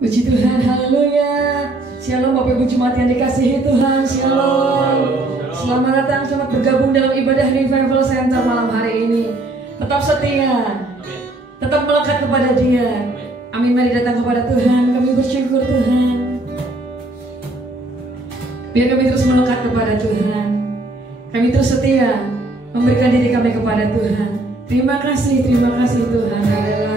Puji Tuhan, haleluya. Shalom Bapak Ibu Jemaat yang dikasihi Tuhan, shalom. Selamat datang, selamat bergabung dalam ibadah Revival Center malam hari ini. Tetap setia, tetap melekat kepada Dia. Amin, mari datang kepada Tuhan, kami bersyukur Tuhan. Biar kami terus melekat kepada Tuhan. Kami terus setia memberikan diri kami kepada Tuhan. Terima kasih Tuhan, haleluya.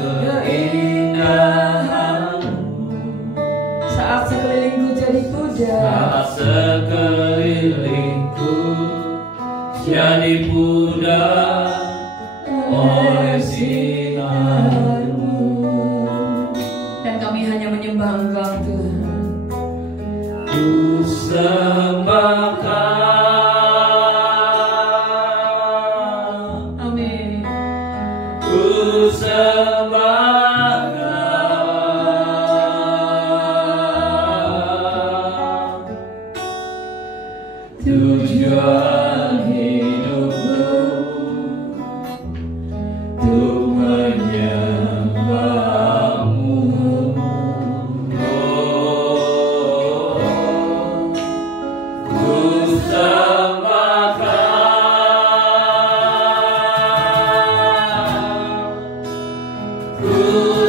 keindahan-Mu. Saat sekelilingku jadi puja, saat sekelilingku jadi pudar oleh sinar-Mu. Dan kami hanya menyembah Engkau Tuhan. Ku sembahkan, Amin. ku sembahkan, tujuan hidupku untuk menyembah-Mu. Ku sembahkan, ku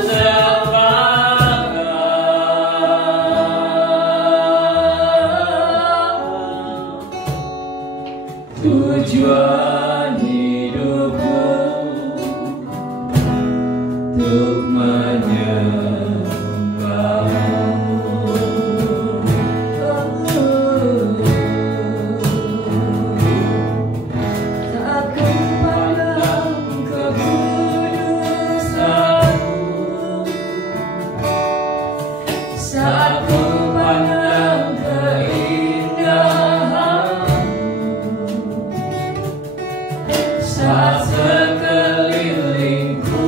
sembahkan, tujuan hidupku untuk menyembah-Mu. Saat ku pandang kekudusan-Mu, saat ku pandang keindahan-Mu, saat sekelilingku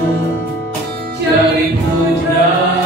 jadi pudar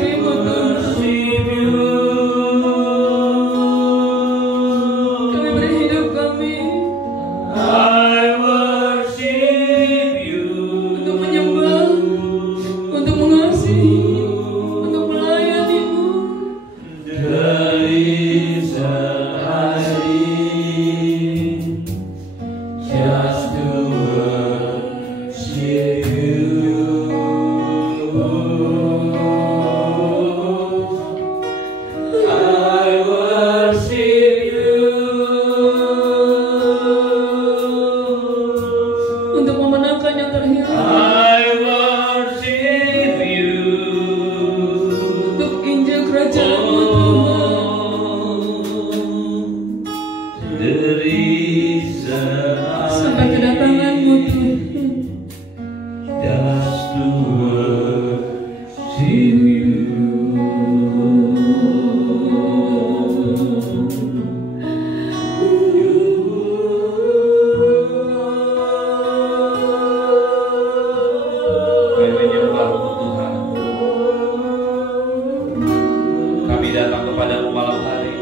kami-Mu Tuhan. Kami beri hidup kami untuk menyembah, untuk mengasihi, untuk melayani-Mu. Just to worship you. I worship you. Untuk memenangkan yang terhilang, I worship you. untuk Injil Kerajaan-Mu Tuhan. There is Sampai kedatangan-Mu Tuhan. just to worship you. Kami menyembah-Mu Tuhan. Kami datang kepadamu malam hari.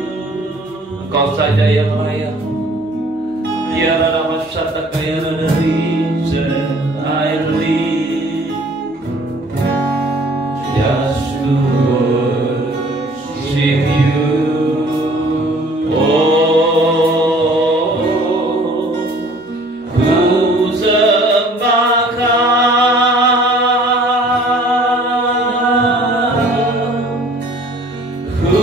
Engkau saja yang layak. Ya Rama Sata Kaya dari I live just to worship you. Oh, ku sembahkan, ku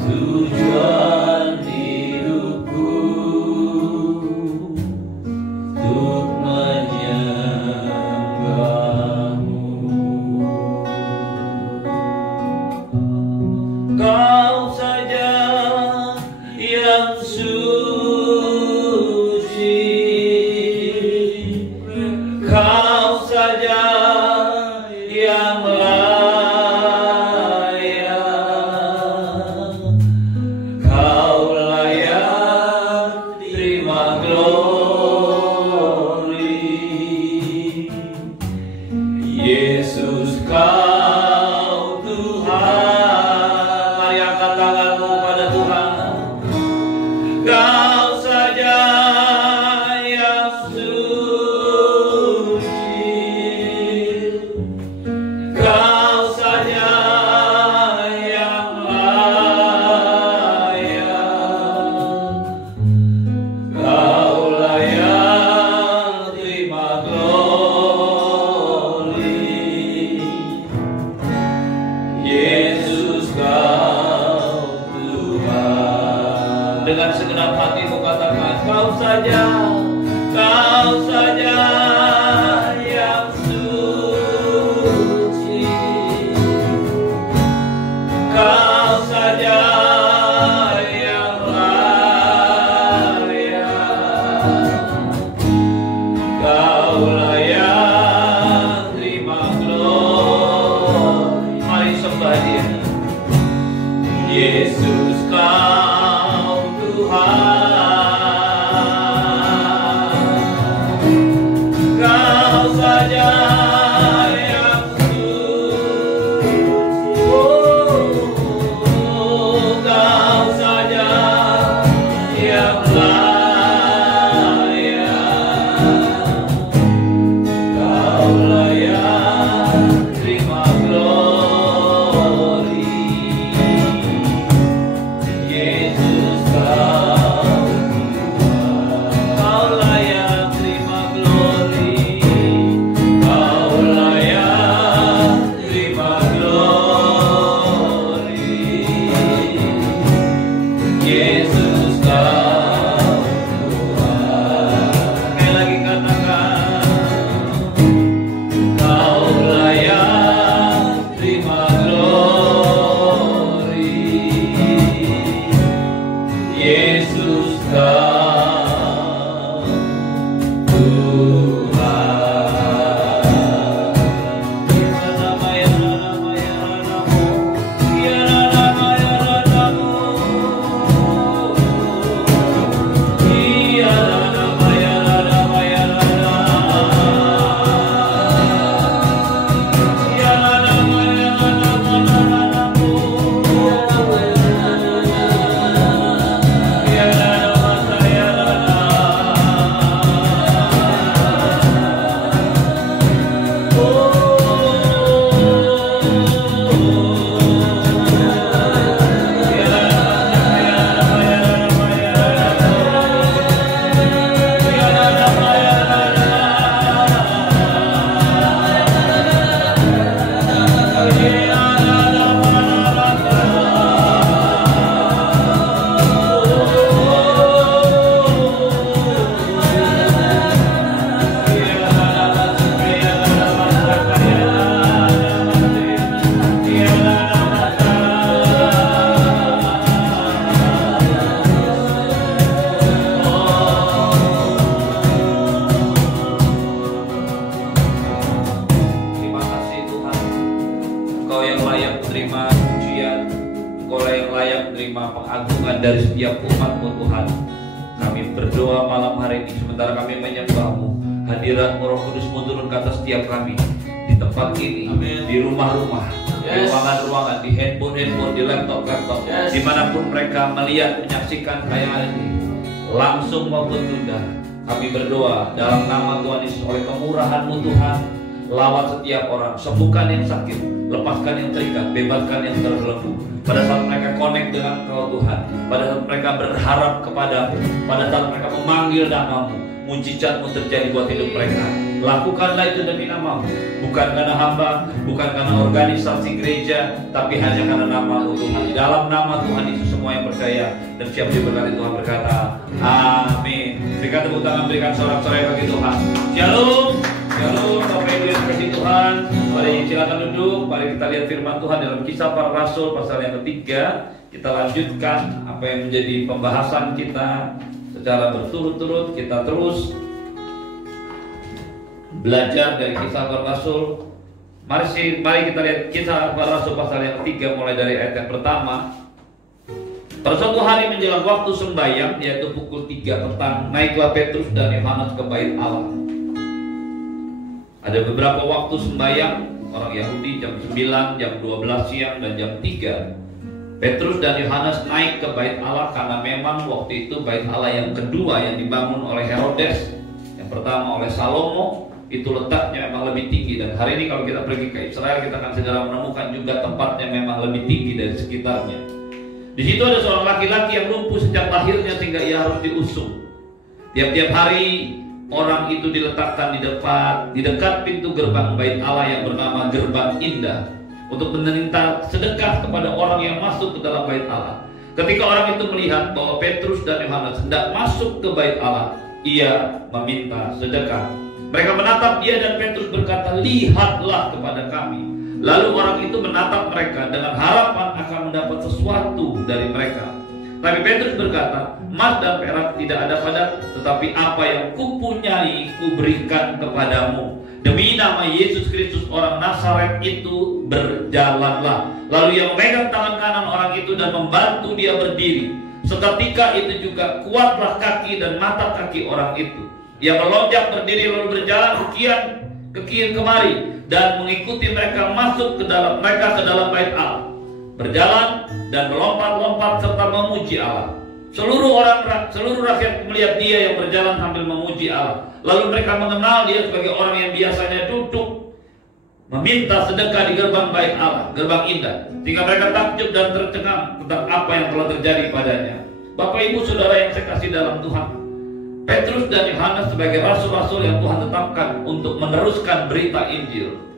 tujuan hidupku untuk menyembahmu. Kau saja yang suci, Kau saja yang layak, Kau layak terima glory. Yesus Kau Tuhan. Mari angkat tanganmu pada Tuhan. Kau saja yang suci, Kau saja yang layak, Kau layak terima glory. Yesus Kau Tuhan. Dengan segenap hatimu katakan, Kau saja yang suci, Kau saja yang layak, Kau layak terima glory. Mari sembah Dia. Yesus Kau Tuhan. Kau saja yang suci, Kau saja yang layak, Kau layak terima glory. Yesus Kau Tuhan. Kau layak terima glory. Kau layak terima glory. Yesus Kau Tuhan. Sekali lagi katakan, Kau layak terima glory. Yesus Kau Tuhan. dari setiap umat-Mu Tuhan. Kami berdoa malam hari ini sementara kami menyembah-Mu. Hadirat-Mu Roh Kudus-Mu turun ke atas setiap kami di tempat ini, di rumah-rumah, di ruangan-ruangan, di handphone, di laptop, dimanapun mereka melihat, menyaksikan tayangan ini, langsung maupun tunda. Kami berdoa dalam nama Tuhan Yesus, oleh kemurahan-Mu Tuhan, lawan setiap orang, sembuhkan yang sakit, lepaskan yang terikat, bebaskan yang terbelenggu. Pada saat mereka connect dengan Kau Tuhan, pada saat mereka berharap kepada-Mu, pada saat mereka memanggil nama-Mu, mujizat-Mu terjadi buat hidup mereka. Lakukanlah itu demi nama-Mu, bukan karena hamba, bukan karena organisasi gereja, tapi hanya karena nama-Mu Tuhan. Di dalam nama Tuhan Yesus semua yang percaya dan siap diberkati Tuhan berkata, amin. Berikan tepuk tangan, berikan sorak-sorai bagi Tuhan. Shalom. Shalom, Bapak Ibu yang kasih Tuhan. Mari silakan duduk. Mari kita lihat firman Tuhan dalam Kisah Para Rasul pasal yang ketiga. Kita lanjutkan apa yang menjadi pembahasan kita secara berturut-turut. Kita terus belajar dari Kisah Para Rasul. Mari kita lihat Kisah Para Rasul pasal yang ketiga mulai dari ayat yang pertama. Pada suatu hari menjelang waktu sembahyang, yaitu pukul 3 petang, naiklah Petrus dan Yohanes ke bait Allah. Ada beberapa waktu sembahyang orang Yahudi, jam 9, jam 12 siang, dan jam 3. Petrus dan Yohanes naik ke bait Allah karena memang waktu itu bait Allah yang kedua yang dibangun oleh Herodes. Yang pertama oleh Salomo, itu letaknya memang lebih tinggi. Dan hari ini kalau kita pergi ke Israel, kita akan segera menemukan juga tempatnya memang lebih tinggi dari sekitarnya. Di situ ada seorang laki-laki yang lumpuh sejak lahirnya sehingga ia harus diusung. Tiap-tiap hari orang itu diletakkan di dekat pintu gerbang bait Allah yang bernama Gerbang Indah untuk meminta sedekah kepada orang yang masuk ke dalam bait Allah. Ketika orang itu melihat bahwa Petrus dan Yohanes hendak masuk ke bait Allah, ia meminta sedekah. Mereka menatap dia dan Petrus berkata, "Lihatlah kepada kami." Lalu orang itu menatap mereka dengan harapan akan mendapat sesuatu dari mereka. Tapi Petrus berkata, "Emas dan perak tidak ada padaku, tetapi apa yang kupunyai kuberikan kepadamu. Demi nama Yesus Kristus orang Nazaret itu berjalanlah." Lalu ia memegang tangan kanan orang itu dan membantu dia berdiri. Seketika itu juga kuatlah kaki dan mata kaki orang itu. Ia melonjak berdiri lalu berjalan ke kian kemari dan mengikuti mereka ke dalam bait Allah. Berjalan dan melompat-lompat serta memuji Allah. Seluruh rakyat melihat dia yang berjalan sambil memuji Allah. Lalu mereka mengenal dia sebagai orang yang biasanya duduk meminta sedekah di gerbang bait Allah, Gerbang Indah, sehingga mereka takjub dan tercengang tentang apa yang telah terjadi padanya. Bapak Ibu Saudara yang saya kasih dalam Tuhan, Petrus dan Yohanes sebagai rasul-rasul yang Tuhan tetapkan untuk meneruskan berita Injil.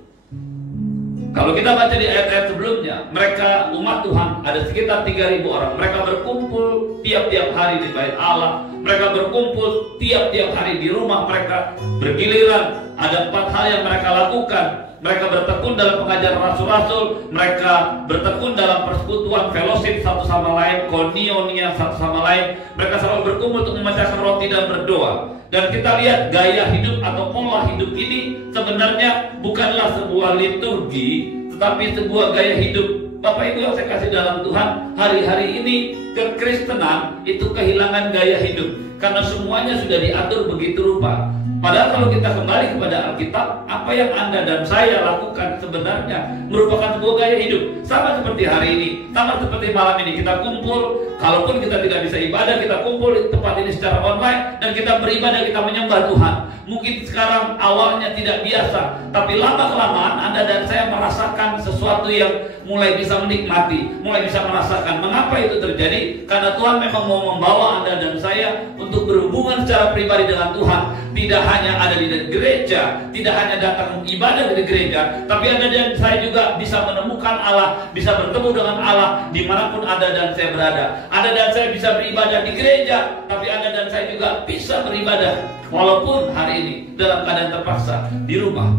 Kalau kita baca di ayat-ayat sebelumnya, mereka umat Tuhan ada sekitar 3.000 orang. Mereka berkumpul tiap-tiap hari di bait Allah. Mereka berkumpul tiap-tiap hari di rumah mereka. Bergiliran, ada 4 hal yang mereka lakukan. Mereka bertekun dalam pengajaran rasul-rasul. Mereka bertekun dalam persekutuan, fellowship satu sama lain, koinonia satu sama lain. Mereka selalu berkumpul untuk memecahkan roti dan berdoa. Dan kita lihat gaya hidup atau pola hidup ini sebenarnya bukanlah sebuah liturgi, tetapi sebuah gaya hidup. Bapak Ibu yang saya kasih dalam Tuhan, hari-hari ini kekristenan itu kehilangan gaya hidup karena semuanya sudah diatur begitu rupa. Padahal kalau kita kembali kepada Alkitab, apa yang Anda dan saya lakukan sebenarnya merupakan sebuah gaya hidup. Sama seperti hari ini, sama seperti malam ini kita kumpul. Kalaupun kita tidak bisa ibadah, kita kumpul di tempat ini secara online dan kita beribadah, kita menyembah Tuhan. Mungkin sekarang awalnya tidak biasa, tapi lama-kelamaan Anda dan saya merasakan sesuatu yang mulai bisa menikmati, mulai bisa merasakan. Mengapa itu terjadi? Karena Tuhan memang mau membawa Anda dan saya untuk berhubungan secara pribadi dengan Tuhan. Tidak hanya ada di gereja, tidak hanya datang ibadah di gereja, tapi Anda dan saya juga bisa menemukan Allah, bisa bertemu dengan Allah dimanapun Anda dan saya berada. Anda dan saya bisa beribadah di gereja, tapi Anda dan saya juga bisa beribadah walaupun hari ini dalam keadaan terpaksa di rumah.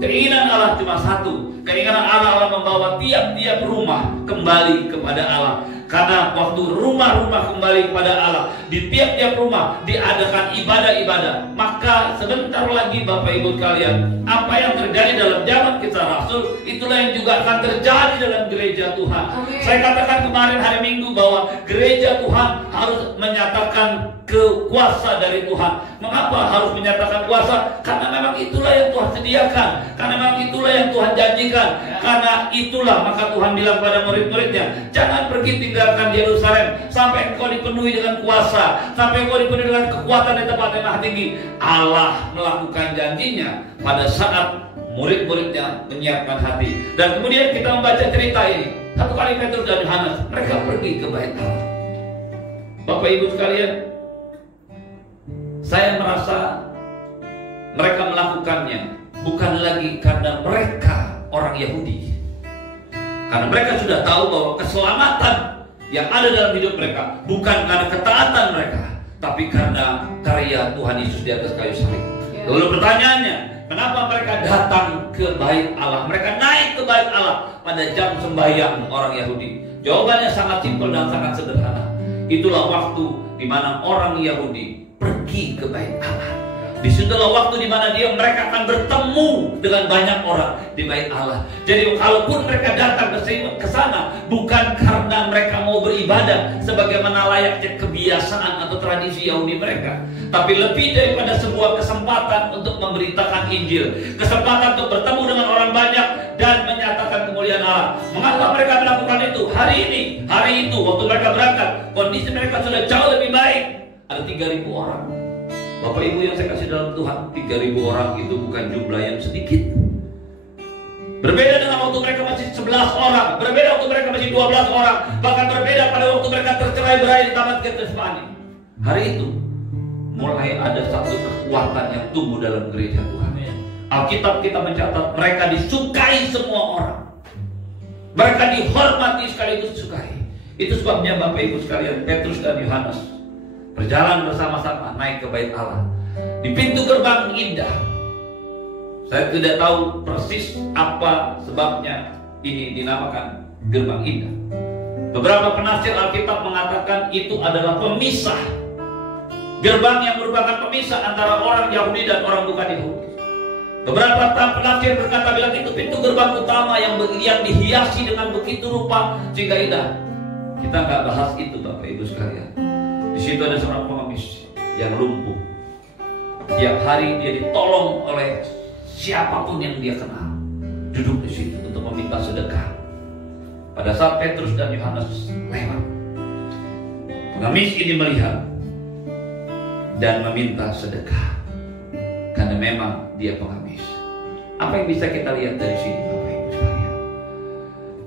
Keinginan Allah cuma satu. Keinginan Allah membawa tiap-tiap rumah kembali kepada Allah. Karena waktu rumah-rumah kembali kepada Allah, di tiap-tiap rumah diadakan ibadah-ibadah, maka sebentar lagi Bapak Ibu sekalian, apa yang terjadi dalam zaman Kisah Rasul, itulah yang juga akan terjadi dalam gereja Tuhan. Amin. Saya katakan kemarin hari Minggu bahwa gereja Tuhan harus menyatakan kuasa dari Tuhan. Mengapa harus menyatakan kuasa? Karena memang itulah yang Tuhan sediakan, karena memang itulah yang Tuhan janjikan. Karena itulah maka Tuhan bilang pada murid-muridnya, jangan pergi tinggalkan Yerusalem sampai engkau dipenuhi dengan kuasa, sampai engkau dipenuhi dengan kekuatan di tempat yang maha tinggi. Allah melakukan janjinya pada saat murid-muridnya menyiapkan hati. Dan kemudian kita membaca cerita ini. Satu kali Petrus dan Yohanes, mereka pergi ke bait Allah. Bapak Ibu sekalian, saya merasa mereka melakukannya bukan lagi karena mereka orang Yahudi, karena mereka sudah tahu bahwa keselamatan yang ada dalam hidup mereka bukan karena ketaatan mereka, tapi karena karya Tuhan Yesus di atas kayu salib. Lalu pertanyaannya, kenapa mereka datang ke bait Allah? Mereka naik ke bait Allah pada jam sembahyang orang Yahudi. Jawabannya sangat simpel dan sangat sederhana. Itulah waktu di mana orang Yahudi pergi ke bait Allah. Disitulah waktu di mana mereka akan bertemu dengan banyak orang di bait Allah. Jadi kalaupun mereka datang ke sana bukan karena mereka mau beribadah sebagaimana layaknya kebiasaan atau tradisi Yahudi mereka, tapi lebih daripada sebuah kesempatan untuk memberitakan Injil, kesempatan untuk bertemu dengan orang banyak dan menyatakan kemuliaan Allah. Mengapa mereka melakukan itu? Hari itu waktu mereka berangkat, kondisi mereka sudah jauh lebih baik. Ada 3.000 orang. Bapak Ibu yang saya kasih dalam Tuhan, 3.000 orang itu bukan jumlah yang sedikit. Berbeda dengan waktu mereka masih 11 orang, berbeda waktu mereka masih 12 orang, bahkan berbeda pada waktu mereka tercerai-berai di Taman Getsemani. Hari itu mulai ada satu kekuatan yang tumbuh dalam gereja Tuhan. Alkitab kita mencatat mereka disukai semua orang, mereka dihormati sekaligus disukai. Itu sebabnya Bapak Ibu sekalian, Petrus dan Yohanes berjalan bersama-sama naik ke bait Allah. Di pintu gerbang indah, saya tidak tahu persis apa sebabnya ini dinamakan gerbang indah. Beberapa penafsir Alkitab mengatakan itu adalah pemisah, gerbang yang merupakan pemisah antara orang Yahudi dan orang bukan Yahudi. Beberapa penafsir berkata bilang itu pintu gerbang utama yang dihiasi dengan begitu rupa sehingga indah. Kita nggak bahas itu Bapak Ibu sekalian. Di situ ada seorang pengemis yang lumpuh. Tiap hari dia ditolong oleh siapapun yang dia kenal. Duduk di situ untuk meminta sedekah. Pada saat Petrus dan Yohanes lewat, pengemis ini melihat dan meminta sedekah karena memang dia pengemis. Apa yang bisa kita lihat dari sini Bapak Ibu sekalian?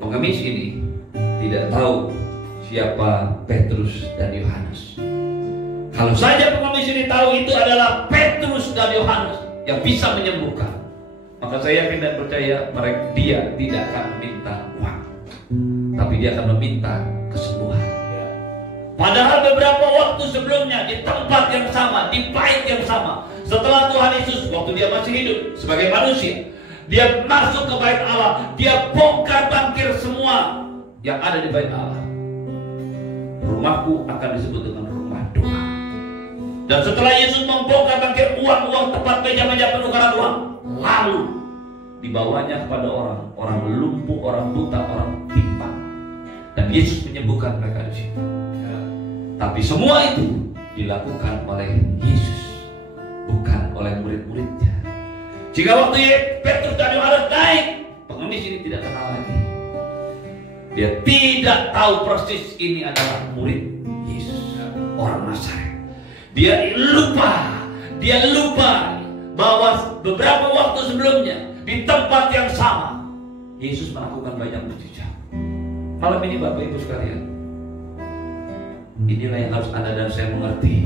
Pengemis ini tidak tahu siapa Petrus dan Yohanes. Kalau saja pengemis ini tahu itu adalah Petrus dan Yohanes yang bisa menyembuhkan, maka saya yakin dan percaya dia tidak akan meminta uang, tapi dia akan meminta kesembuhan. Padahal beberapa waktu sebelumnya di tempat yang sama, di bait yang sama, setelah Tuhan Yesus waktu dia masih hidup sebagai manusia, dia masuk ke bait Allah, dia bongkar bangkir semua yang ada di bait Allah. Rumahku akan disebut dengan rumah doa. Dan setelah Yesus membongkar bangkir uang tempat meja-meja penukaran uang, lalu dibawanya kepada orang lumpuh, orang buta, orang pimpang, dan Yesus menyembuhkan mereka di situ. Tapi semua itu dilakukan oleh Yesus, bukan oleh murid-muridnya. Jika waktu Petrus dan Yohanes naik, pengemis ini tidak kenal lagi. Dia tidak tahu persis ini adalah murid Yesus, orang Nazaret. Dia lupa bahwa beberapa waktu sebelumnya di tempat yang sama Yesus melakukan banyak mujizat. Malam ini Bapak Ibu sekalian, inilah yang harus Anda dan saya mengerti.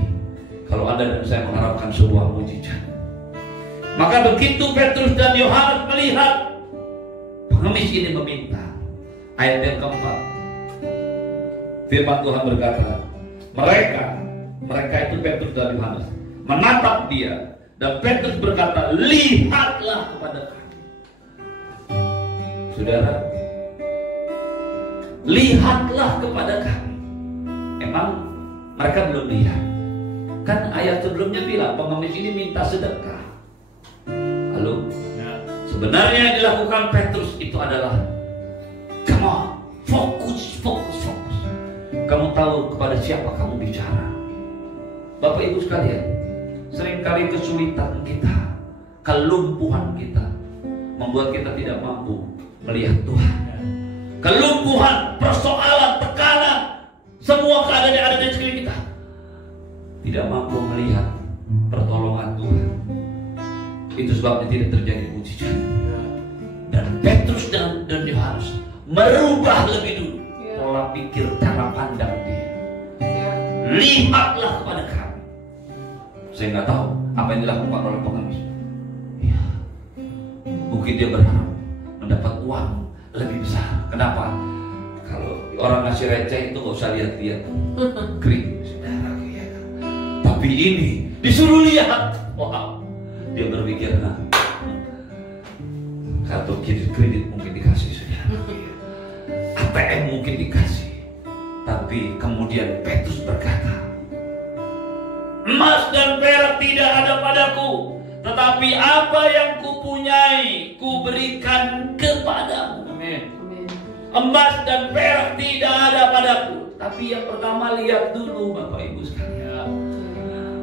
Kalau Anda dan saya mengharapkan sebuah mujizat, maka begitu Petrus dan Yohanes melihat pengemis ini meminta, ayat yang keempat, firman Tuhan berkata, mereka itu Petrus dan Yohanes menatap dia, dan Petrus berkata, lihatlah kepada kami. Saudara, lihatlah kepada kami. Emang mereka belum lihat? Kan ayat sebelumnya bilang pengemis ini minta sedekah. Lalu sebenarnya yang dilakukan Petrus itu adalah, come on, fokus. Kamu tahu kepada siapa kamu bicara. Bapak Ibu sekalian, seringkali kesulitan kita, kelumpuhan kita membuat kita tidak mampu melihat Tuhan. Kelumpuhan, persoalan, tekanan, semua keadaan yang ada di sekeliling kita tidak mampu melihat pertolongan Tuhan. Itu sebabnya tidak terjadi mujizat. Dan Petrus dan Yohanes merubah lebih dulu pola pikir, cara pandang dia. Lihatlah kepada kami. Saya nggak tahu apa yang dilakukan oleh pengemis. Ya, mungkin dia berharap mendapat uang lebih besar. Kenapa? Kalau orang ngasih receh itu nggak usah lihat-lihat, kering, saudara. Tapi ini disuruh lihat. Wow, dia berpikir, nah, kartu kredit mungkin dikasih, saudara. ATM mungkin dikasih. Tapi kemudian Petrus berkata, emas dan perak tidak ada padaku, tetapi apa yang kupunyai kuberikan kepadamu. Amin. Emas dan perak tidak ada padaku. Tapi yang pertama lihat dulu Bapak Ibu sekalian.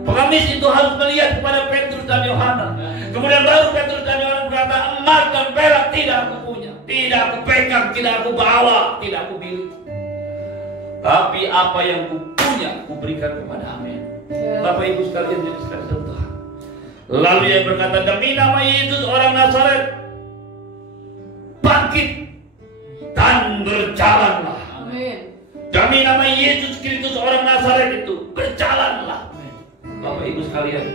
Pengemis itu harus melihat kepada Petrus dan Yohanes. Kemudian baru Petrus dan Yohanes berkata, emas dan perak tidak aku punya, tidak aku pegang, tidak aku bawa, tidak aku miliki. Tapi apa yang kupunya kuberikan kepada Amin. Bapak Ibu sekalian yang dikasihi Tuhan. Lalu ia berkata, demi nama Yesus orang Nazaret, bangkit dan berjalanlah. Amin. Demi nama Yesus Kristus orang Nazaret itu, berjalanlah. Bapak Ibu sekalian,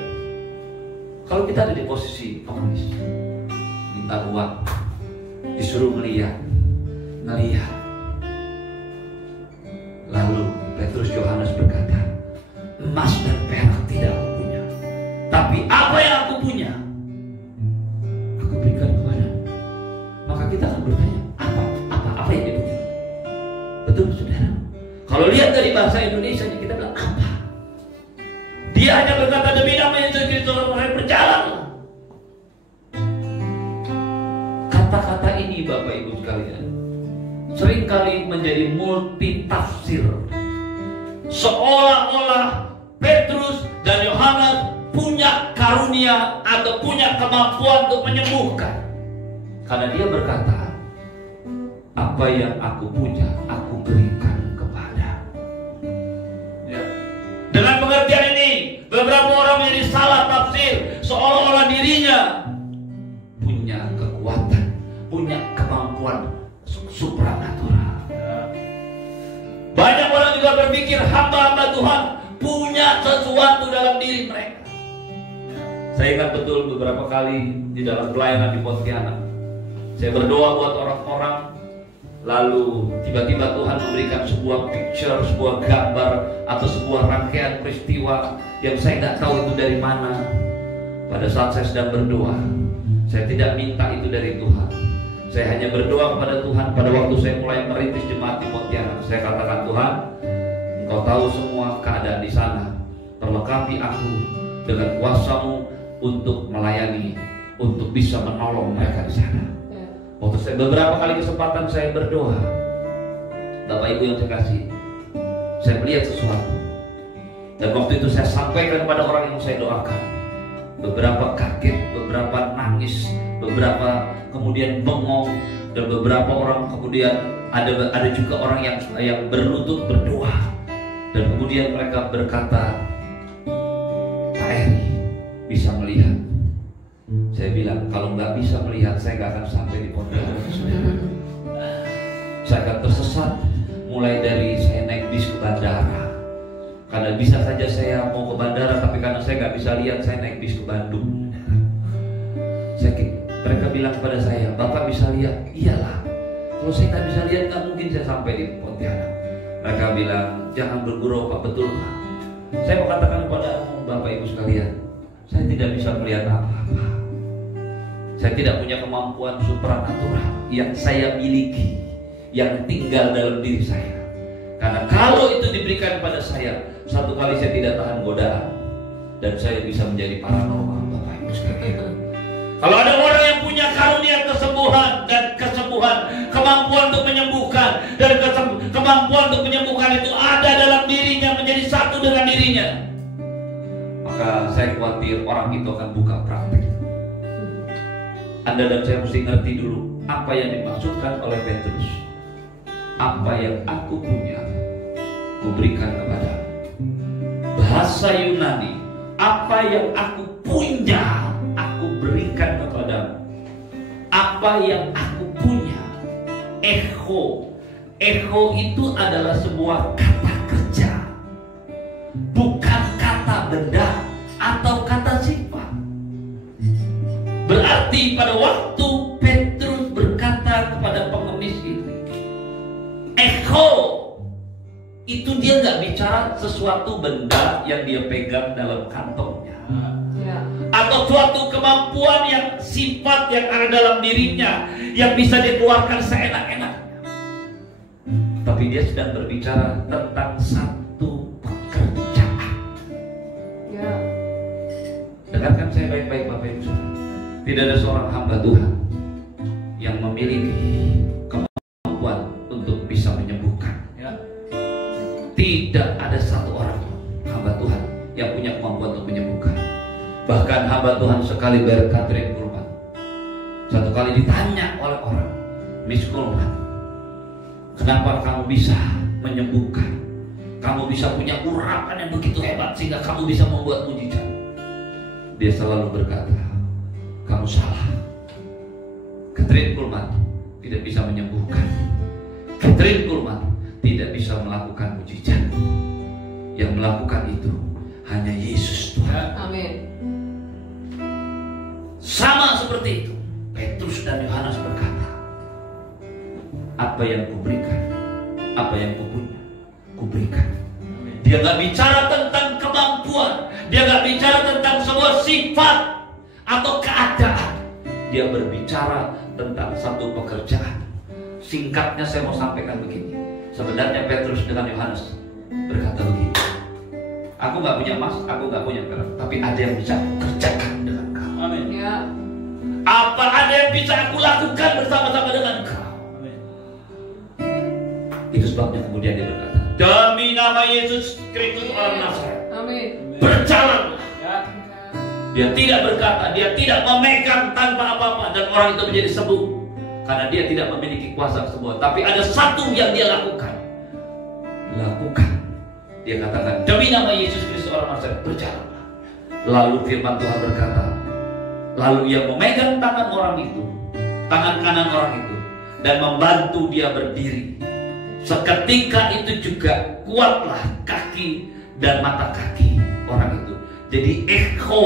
kalau kita ada di posisi pengemis, minta uang, disuruh ngelihat. Lalu Petrus Yohanes berkata, emas dan perak tidak aku punya, tapi apa yang aku punya aku berikan kepada. Maka kita akan bertanya, apa yang dia punya? Betul saudara? Kalau lihat dari bahasa Indonesia kita bilang apa? Dia hanya berkata, demi nama Yesus Kristus orang berjalanlah. Kata-kata ini Bapak Ibu sekalian seringkali menjadi multi tafsir, seolah-olah Petrus dan Yohanes punya karunia atau punya kemampuan untuk menyembuhkan. Karena dia berkata, apa yang aku punya aku berikan kepada. Ya. Dengan pengertian ini beberapa orang menjadi salah tafsir, seolah-olah dirinya punya kekuatan, punya kemampuan supranatural. Banyak orang juga berpikir hamba-hamba Tuhan punya sesuatu dalam diri mereka. Saya ingat betul beberapa kali di dalam pelayanan di Pontianak, saya berdoa buat orang-orang, lalu tiba-tiba Tuhan memberikan sebuah picture, sebuah gambar atau sebuah rangkaian peristiwa yang saya tidak tahu itu dari mana. Pada saat saya sedang berdoa, saya tidak minta itu dari Tuhan. Saya hanya berdoa kepada Tuhan. Pada waktu saya mulai merintis jemaat di Pontianak, saya katakan, Tuhan, Engkau tahu semua keadaan di sana. Perlengkapi aku dengan kuasa-Mu untuk melayani, untuk bisa menolong mereka di sana. Waktu saya beberapa kali kesempatan saya berdoa, Bapak Ibu yang saya kasih, saya melihat sesuatu. Dan waktu itu saya sampaikan kepada orang yang saya doakan. Beberapa kaget, beberapa nangis, beberapa kemudian bengong, dan beberapa orang kemudian ada juga orang yang berlutut berdoa. Dan kemudian mereka berkata, Pak Eri bisa melihat. Saya bilang, kalau nggak bisa melihat, saya nggak akan sampai di Pontianak. Saya akan tersesat mulai dari saya naik bis ke bandara. Karena bisa saja saya mau ke bandara, tapi karena saya nggak bisa lihat, saya naik bis ke Bandung. Mereka bilang kepada saya, Bapak bisa lihat? Iyalah. Kalau saya nggak bisa lihat, nggak mungkin saya sampai di Pontianak. Mereka bilang, jangan bergurau Pak, betul Pak. Saya mau katakan kepada Bapak Ibu sekalian, saya tidak bisa melihat apa-apa. Saya tidak punya kemampuan supranatural yang saya miliki, yang tinggal dalam diri saya. Karena kalau itu diberikan kepada saya, satu kali saya tidak tahan godaan dan saya bisa menjadi paranormal, Bapak Ibu sekalian. Kalau ada orang yang punya karunia kesembuhan dan kesembuhan, kemampuan untuk menyembuhkan dan kemampuan untuk menyembuhkan itu ada dalam dirinya, menjadi satu dengan dirinya, maka saya khawatir orang itu akan buka praktik. Anda dan saya mesti ngerti dulu apa yang dimaksudkan oleh Petrus. Apa yang aku punya, kuberikan kepadamu. Bahasa Yunani, apa yang aku punya, aku berikan kepadamu. Apa yang aku punya, echo. Echo itu adalah sebuah kata kerja, bukan kata benda atau kata sifat. Berarti pada waktu Petrus berkata kepada pengemis itu, echo, itu dia nggak bicara sesuatu benda yang dia pegang dalam kantongnya, atau suatu kemampuan yang sifat yang ada dalam dirinya yang bisa dikeluarkan seenak-enaknya. Tapi dia sedang berbicara tentang satu pekerjaan. Dengarkan saya baik-baik, Bapak Ibu. Tidak ada seorang hamba Tuhan yang memiliki kemampuan untuk bisa menyembuhkan. Tidak ada satu orang hamba Tuhan yang punya kemampuan untuk menyembuhkan. Bahkan hamba Tuhan sekali Katrin Kuhlman, satu kali ditanya oleh orang, Miss Kuhlman, kenapa kamu bisa menyembuhkan? Kamu bisa punya urapan yang begitu hebat sehingga kamu bisa membuat mujizat. Dia selalu berkata, kamu salah. Katrin Kuhlman tidak bisa menyembuhkan. Katrin Kuhlman tidak bisa melakukan mujizat. Yang melakukan itu hanya Yesus Tuhan. Amin. Sama seperti itu, Petrus dan Yohanes berkata, apa yang kuberikan, apa yang kupunya, kuberikan. Dia nggak bicara tentang kemampuan, dia nggak bicara tentang sebuah sifat atau keadaan. Dia berbicara tentang satu pekerjaan. Singkatnya saya mau sampaikan begini. Sebenarnya Petrus dengan Yohanes berkata begini, aku nggak punya emas, aku nggak punya perak, tapi ada yang bisa kerjakan dengan kamu. Amin. Ya. Apa ada yang bisa aku lakukan bersama-sama dengan kau? Amin. Itu sebabnya kemudian dia berkata, demi nama Yesus Kristus orang Nazaret, amin, berjalanlah. Ya. Dia tidak berkata, dia tidak memegang tanpa apa-apa dan orang itu menjadi sembuh, karena dia tidak memiliki kuasa kesembuhan. Tapi ada satu yang dia lakukan. Dia katakan, demi nama Yesus Kristus orang Nazaret, berjalanlah. Lalu firman Tuhan berkata, lalu ia memegang tangan orang itu, tangan kanan orang itu, dan membantu dia berdiri. Seketika itu juga kuatlah kaki dan mata kaki orang itu. Jadi echo,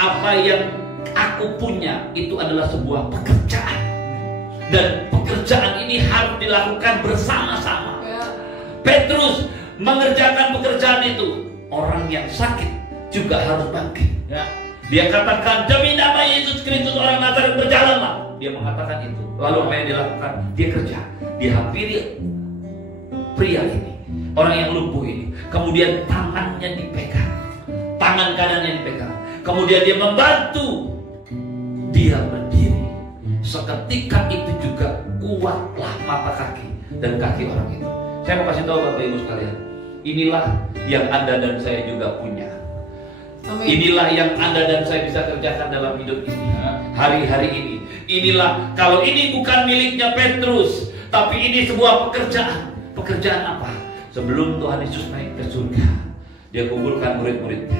apa yang aku punya itu adalah sebuah pekerjaan. Dan pekerjaan ini harus dilakukan bersama-sama. Petrus mengerjakan pekerjaan itu. Orang yang sakit juga harus bangkit. Dia katakan, demi nama Yesus Kristus orang Nazaret, berjalanlah. Dia mengatakan itu. Lalu apa yang dilakukan? Dia kerja. Dia hampiri pria ini, orang yang lumpuh ini. Kemudian tangannya dipegang, tangan kanannya dipegang. Kemudian dia membantu dia berdiri. Seketika itu juga kuatlah mata kaki dan kaki orang itu. Saya mau kasih tahu Bapak Ibu sekalian, inilah yang Anda dan saya juga punya. Amin. Inilah yang Anda dan saya bisa kerjakan dalam hidup ini, hari-hari ini. Inilah, kalau ini bukan miliknya Petrus, tapi ini sebuah pekerjaan. Pekerjaan apa? Sebelum Tuhan Yesus naik ke surga, dia kumpulkan murid-muridnya.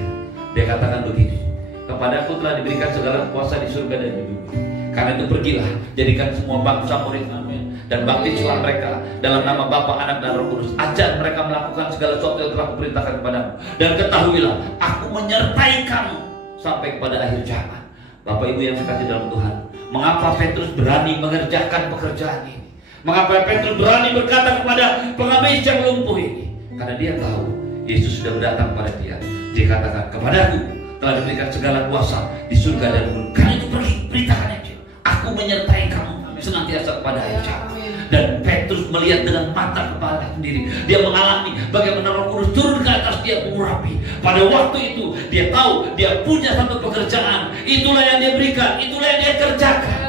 Dia katakan begini, kepadaku telah diberikan segala kuasa di surga dan di bumi. Karena itu pergilah, jadikan semua bangsa murid. Amin. Dan baptislah mereka dalam nama Bapa, Anak, dan Roh Kudus. Ajar mereka melakukan segala sesuatu yang telah kuperintahkan kepadamu. Dan ketahuilah, aku menyertai kamu sampai kepada akhir zaman. Bapak Ibu yang dikasihi dalam Tuhan, mengapa Petrus berani mengerjakan pekerjaan ini? Mengapa Petrus berani berkata kepada pengemis yang lumpuh ini? Karena dia tahu Yesus sudah datang pada dia. Dia katakan, kepadaku telah diberikan segala kuasa di surga dan bumi. Karena itu pergi, beritakan Injil. Aku menyertai kamu senantiasa kepada akhir zaman. Dan Petrus melihat dengan mata kepala sendiri. Dia mengalami bagaimana Roh Kudus turun ke atas dia mengurapi. Pada waktu itu dia tahu dia punya satu pekerjaan. Itulah yang dia berikan, itulah yang dia kerjakan.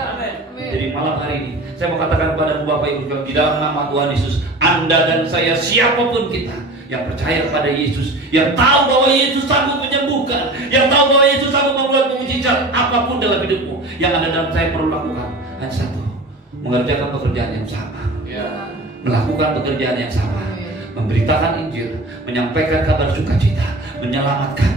Jadi malam hari ini saya mau katakan kepada Bapak Ibu di dalam nama Tuhan Yesus, Anda dan saya, siapapun kita yang percaya kepada Yesus, yang tahu bahwa Yesus sanggup menyembuhkan, yang tahu bahwa Yesus sanggup membuat mujizat apapun dalam hidupmu, yang Anda dan saya perlu lakukan hanya satu, mengerjakan pekerjaan yang sama, melakukan pekerjaan yang sama, memberitakan Injil, menyampaikan kabar sukacita, menyelamatkan,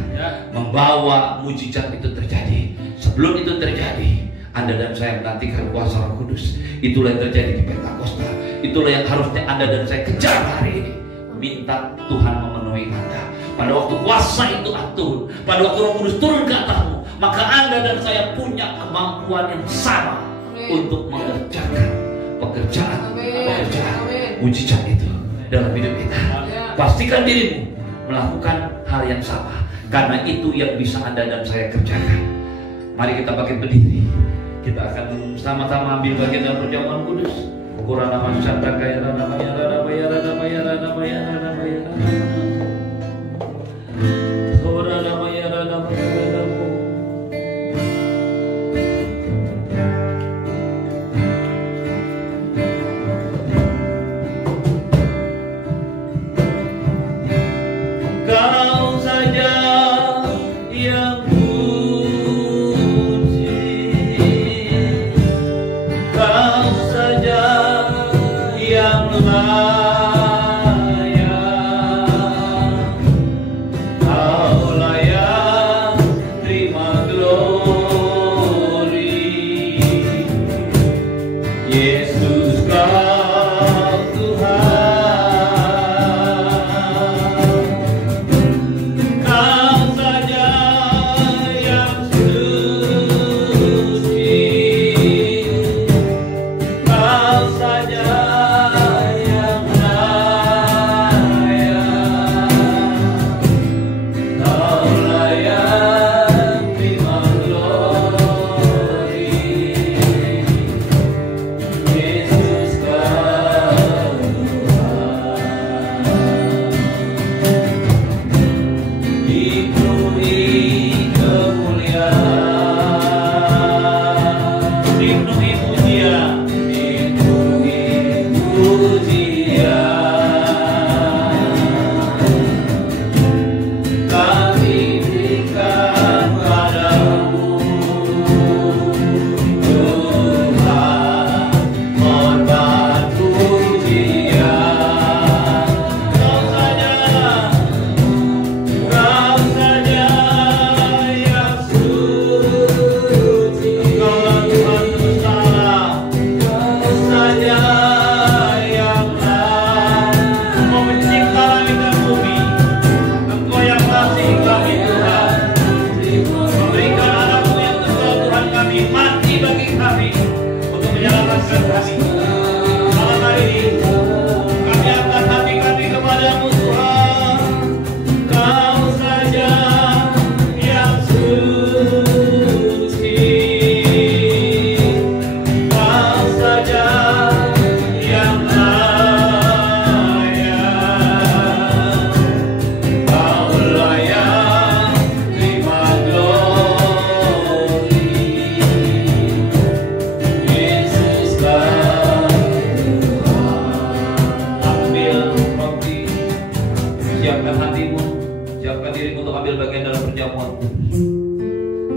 membawa mujizat itu terjadi. Sebelum itu terjadi, Anda dan saya menantikan kuasa Roh Kudus. Itulah yang terjadi di Pentakosta. Itulah yang harusnya Anda dan saya kejar hari ini. Minta Tuhan memenuhi Anda. Pada waktu kuasa itu turun, pada waktu Roh Kudus turun ke atasmu, maka Anda dan saya punya kemampuan yang sama untuk mengerjakan pekerjaan mujizat itu dalam hidup kita. Pastikan dirimu melakukan hal yang sama, karena itu yang bisa Anda dan saya kerjakan. Mari kita bangkit berdiri. Kita akan sama-sama ambil bagian dalam perjamuan kudus. Ukuran nama Santa Kaya Rana Bayara Bayara Bayara Bayara Bayara Orana Bayara Bayara. Kau saja yang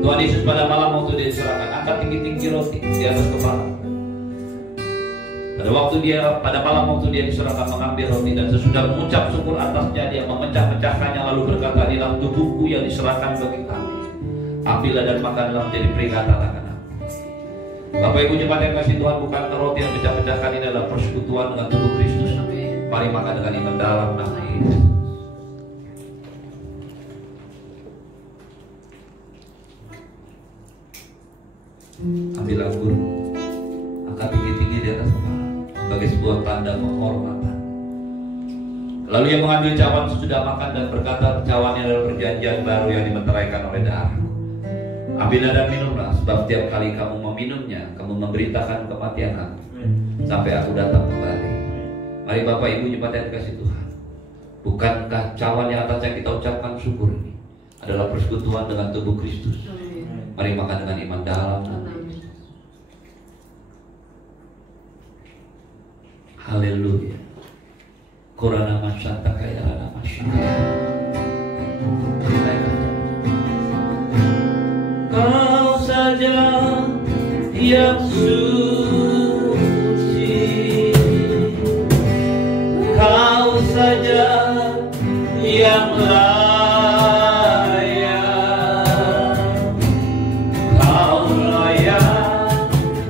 Tuhan Yesus pada malam waktu dia diserahkan, angkat tinggi-tinggi roti di atas kepala. Pada malam waktu dia diserahkan, mengambil roti dan sesudah mengucap syukur atasnya, dia memecah-mecahkannya lalu berkata, inilah tubuhku yang diserahkan bagi kami. Ambillah dan makanlah, menjadi peringatan akan aku. Bapak Ibu jemaat yang kasih Tuhan, bukan roti yang pecah-pecahkan ini adalah persekutuan dengan tubuh Kristus. Mari makan dengan iman dalam nama Yesus. Ambil anggur, angkat tinggi-tinggi di atas kepala sebagai sebuah tanda penghormatan. Lalu ia mengambil cawan sesudah makan dan berkata, cawan ini adalah perjanjian baru yang dimeteraikan oleh darah. Ambillah dan minumlah, sebab setiap kali kamu meminumnya, kamu memberitakan kematian aku sampai aku datang kembali. Mari Bapak Ibu jemaat yang dikasihi Tuhan, bukankah cawan yang atas yang kita ucapkan syukur ini adalah persekutuan dengan tubuh Kristus? Mari makan dengan iman dalam. Haleluya. Korana masanta kaya rana masyarakat. Kau saja yang suci, Kau saja yang layak, Kau layak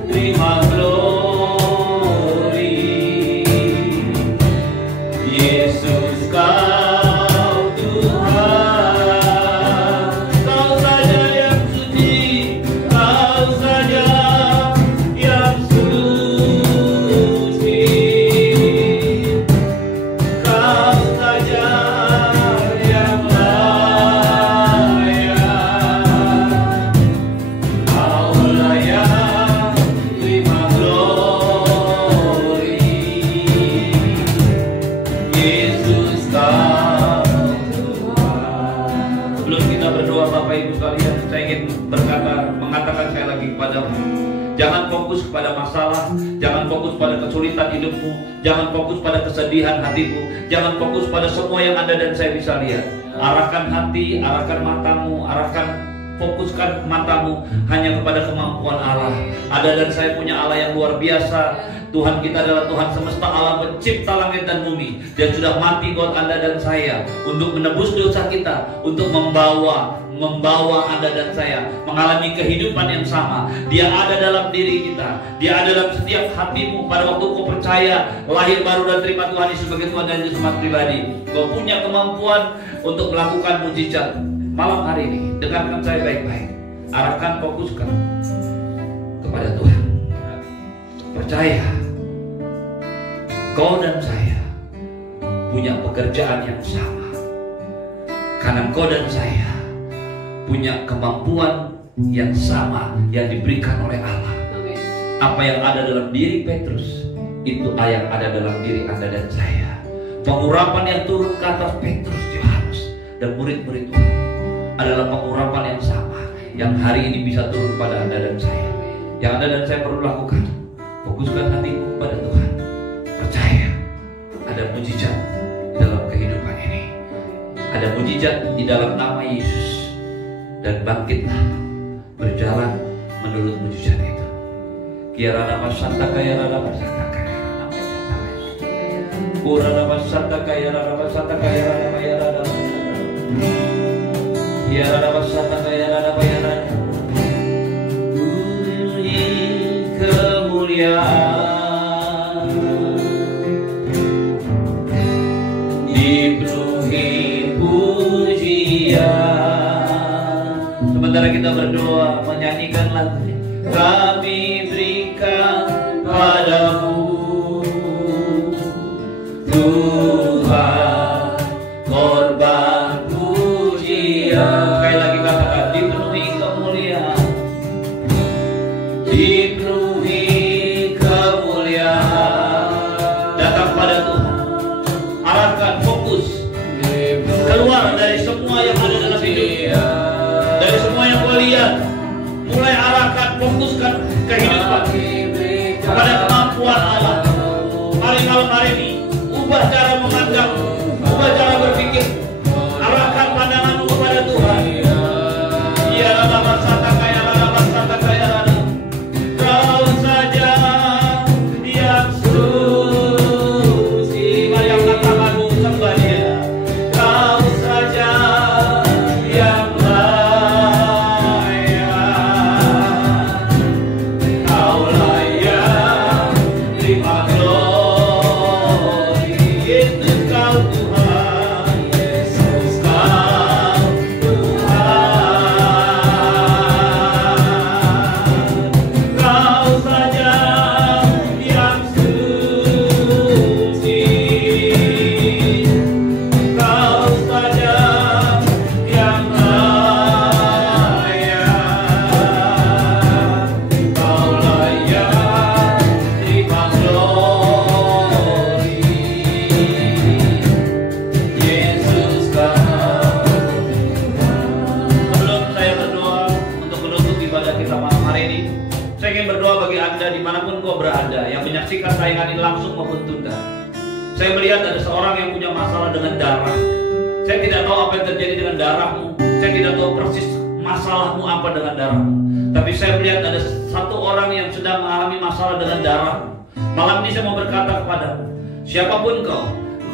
terima glory. Yesus Kau Tuhan, Kau saja yang suci, Kau saja yang suci, Kau saja yang layak, Kau layak terima glory. Yesus Kau Tuhan. Sebelum kita berdoa Bapak Ibu sekalian, saya ingin mengatakan sekali lagi kepadamu, jangan fokus kepada masalah, jangan fokus pada kesulitan hidupmu, jangan fokus pada kesedihan hatimu, jangan fokus pada semua yang Anda dan saya bisa lihat. Arahkan hati, arahkan matamu, fokuskan matamu hanya kepada kemampuan Allah. Anda dan saya punya Allah yang luar biasa. Tuhan kita adalah Tuhan semesta alam, pencipta langit dan bumi. Dia sudah mati buat Anda dan saya untuk menebus dosa kita, untuk membawa Anda dan saya mengalami kehidupan yang sama. Dia ada dalam diri kita, Dia ada dalam setiap hatimu. Pada waktu kau percaya, lahir baru dan terima Tuhan Yesus sebagai Tuhan dan Juru Selamat pribadi, kau punya kemampuan untuk melakukan mujizat. Malam hari ini dengarkan saya baik-baik, arahkan, fokuskan kepada Tuhan. Percaya, kau dan saya punya pekerjaan yang sama, karena kau dan saya punya kemampuan yang sama yang diberikan oleh Allah. Apa yang ada dalam diri Petrus, itu yang ada dalam diri Anda dan saya. Pengurapan yang turun ke atas Petrus, Yohanes, dan murid-murid Tuhan adalah pengurapan yang sama yang hari ini bisa turun pada Anda dan saya. Yang Anda dan saya perlu lakukan, fokuskan hatimu pada Tuhan. Percaya ada mujizat dalam kehidupan ini, ada mujizat di dalam nama Yesus, dan bangkitlah berjalan menurut mujizat itu. Kiara nama Santa Kaya nama Santa Kaya nama Santa Kaya Kura nama Santa Kaya nama Santa Kaya nama Yara nama Kiara nama Santa Kaya nama Yara. Beri kemuliaan, dipenuhi pujian. Sementara kita berdoa menyanyikan lagu ini, kami berikan padamu Tuhan korban pujian. Sekali lagi katakan, dipenuhi kemuliaan, dipenuhi kemuliaan. Datang pada Tuhan, arahkan fokus keluar dari semua yang ada dalam hidup, dari semua yang kau lihat. Mulai arahkan, fokuskan kehidupan kepada kemampuan Allah. Mari malam hari ini ubah cara memandang, ubah cara berpikir, arahkan pandanganmu kepada Tuhan. Ya Rama Santa Kaya Rama Santa Kaya Rama, Kau saja yang suci. Mari angkat tanganmu sembah Dia. Kau saja yang layak, Kau layak terima glory. ditangani langsung maupun tunda. Saya melihat ada seorang yang punya masalah dengan darah. Saya tidak tahu apa yang terjadi dengan darahmu. Saya tidak tahu persis masalahmu apa dengan darahmu. Tapi saya melihat ada satu orang yang sedang mengalami masalah dengan darahmu. Malam ini saya mau berkata kepadamu, siapapun kau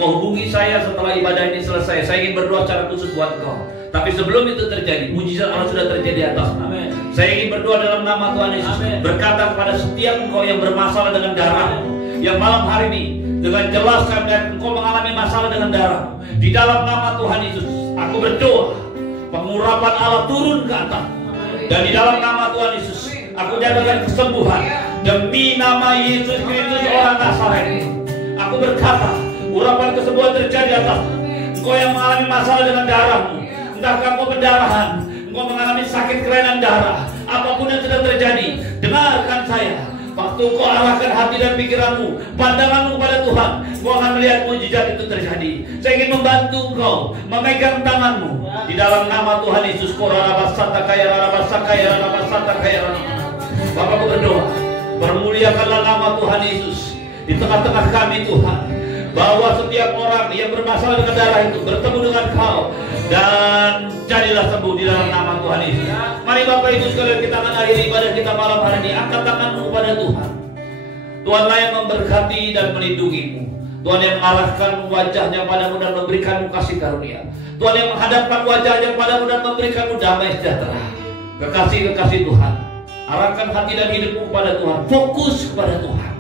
hubungi saya setelah ibadah ini selesai. Saya ingin berdoa secara khusus buat kau. Tapi sebelum itu terjadi, mujizat Allah sudah terjadi atasmu. Saya ingin berdoa dalam nama Tuhan Yesus, berkata kepada setiap engkau yang bermasalah dengan darahmu, yang malam hari ini dengan jelas saya melihat engkau mengalami masalah dengan darah. Di dalam nama Tuhan Yesus, aku berdoa pengurapan Allah turun ke atas. Dan di dalam nama Tuhan Yesus, aku nyatakan kesembuhan demi nama Yesus Kristus orang Nazaret. Aku berkata, urapan kesembuhan terjadi atas engkau yang mengalami masalah dengan darahmu. Entahkah engkau pendarahan, engkau mengalami sakit kelainan darah, apapun yang sedang terjadi, dengarkan saya. Waktu kau arahkan hati dan pikiranmu, pandanganmu kepada Tuhan, kau akan melihat mujizat itu terjadi. Saya ingin membantu engkau, memegang tanganmu di dalam nama Tuhan Yesus. Bapakku berdoa, permuliakanlah nama Tuhan Yesus di tengah-tengah kami Tuhan. Bahwa setiap orang yang bermasalah dengan darah itu bertemu dengan kau dan jadilah sembuh di dalam nama Tuhan Yesus. Mari Bapak Ibu sekalian, kita akan akhiri ibadah kita malam hari ini. Angkat tanganmu kepada Tuhan. Tuhanlah yang memberkati dan melindungimu. Tuhan yang mengarahkan wajahnya padamu dan memberikanmu kasih karunia. Tuhan yang menghadapkan wajahnya padamu dan memberikanmu damai sejahtera. Kekasih-kekasih Tuhan, arahkan hati dan hidupmu kepada Tuhan. Fokus kepada Tuhan.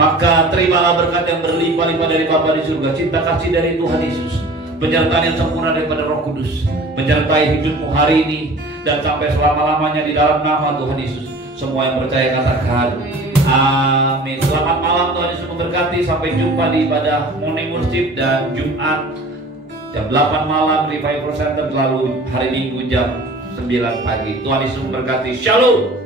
Maka terimalah berkat yang berlimpah-limpah dari Bapa di surga, cinta kasih dari Tuhan Yesus, penyertaan yang sempurna daripada Roh Kudus, menyertai hidupmu hari ini dan sampai selama-lamanya di dalam nama Tuhan Yesus. Semua yang percaya katakan amin. Selamat malam, Tuhan Yesus memberkati. Sampai jumpa di ibadah morning worship dan Jumat jam 8 malam Revival Center, lalu hari Minggu jam 9 pagi. Tuhan Yesus memberkati. Shalom.